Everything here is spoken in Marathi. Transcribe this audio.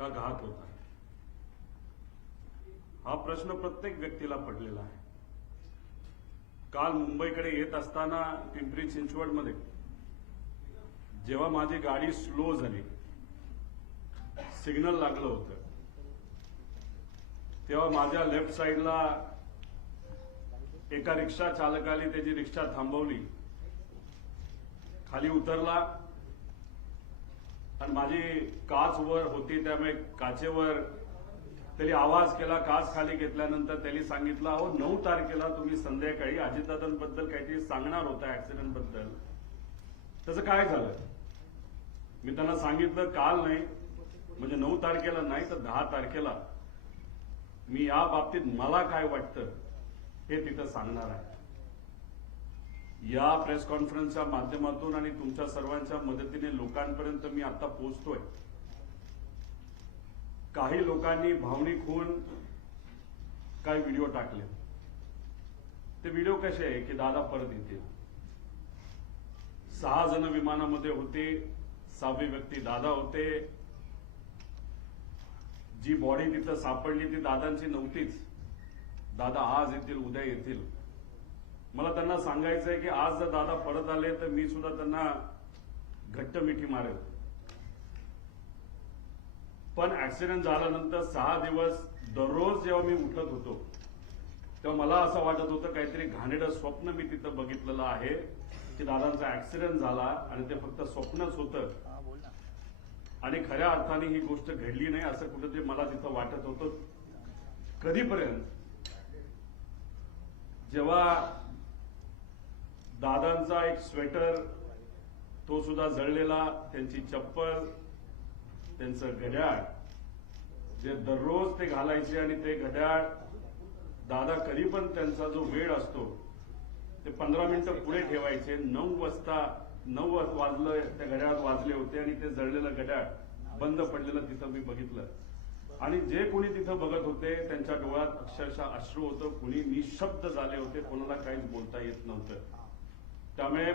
का घात होता? हा प्रश्न प्रत्येक व्यक्तीला पडलेला आहे. काल मुंबईकडे येत असताना पिंपरी चिंचवडमध्ये जेव्हा माझी गाडी स्लो झाली, सिग्नल लागलं होतं, तेव्हा माझ्या लेफ्ट साईडला एका रिक्षा चालकाने त्याची रिक्षा थांबवली, खाली उतरला आणि माझी काच वर होती त्यामुळे काचेवर त्यांनी आवाज केला. काच खाली घेतल्यानंतर त्यांनी सांगितलं, अहो 9 तारखेला तुम्ही संध्याकाळी अजितदादांबद्दल काहीतरी सांगणार होता ऍक्सिडेंट बद्दल, तसं काय झालं? मी त्यांना सांगितलं काल नाही, म्हणजे 9 तारखेला नाही तर 10 तारखेला मी या बाबतीत मला काय वाटतं हे तिथं सांगणार आहे. या प्रेस कॉन्फरन्सच्या माध्यमातून आणि तुमच्या सर्वांच्या मदतीने लोकांपर्यंत मी आता पोहोचतोय. काही लोकांनी भावनिक होऊन काही व्हिडिओ टाकले. ते व्हिडिओ कसे आहे की दादा परत येतील. 6 जण विमानामध्ये होते, 6वी व्यक्ती दादा होते. जी बॉडी तिथं सापडली ती दादांची नव्हतीच. दादा आज येतील, उद्या येतील. मला त्यांना सांगायचंय की आज जर दादा परत आले तर मी सुद्धा त्यांना घट्ट मिठी मारेल. पण ऍक्सिडेंट झाल्यानंतर 6 दिवस दररोज जेव्हा मी उठत होतो तेव्हा मला असं वाटत होतं काहीतरी घाणेरडं स्वप्न मी तिथं बघितलेलं आहे की दादांचा ऍक्सिडेंट झाला आणि ते फक्त स्वप्नच होतं आणि खऱ्या अर्थाने ही गोष्ट घडली नाही असं कुठेतरी मला तिथं वाटत होतं. कधीपर्यंत जेव्हा दादांचा एक स्वेटर तो सुद्धा जळलेला, त्यांची चप्पल, त्यांचं घड्याळ जे दररोज ते घालायचे आणि ते घड्याळ दादा कधी पण त्यांचा जो वेळ असतो ते 15 मिनिटं पुढे ठेवायचे. 9 वाजलं त्या घड्याळात वाजले होते आणि ते जळलेलं घड्याळ बंद पडलेलं तिथं मी बघितलं. आणि जे कोणी तिथं बघत होते त्यांच्या डोळ्यात अक्षरशः अश्रू होतं. कोणी निशब्द झाले होते, कोणाला काहीच बोलता येत नव्हतं. त्यामुळे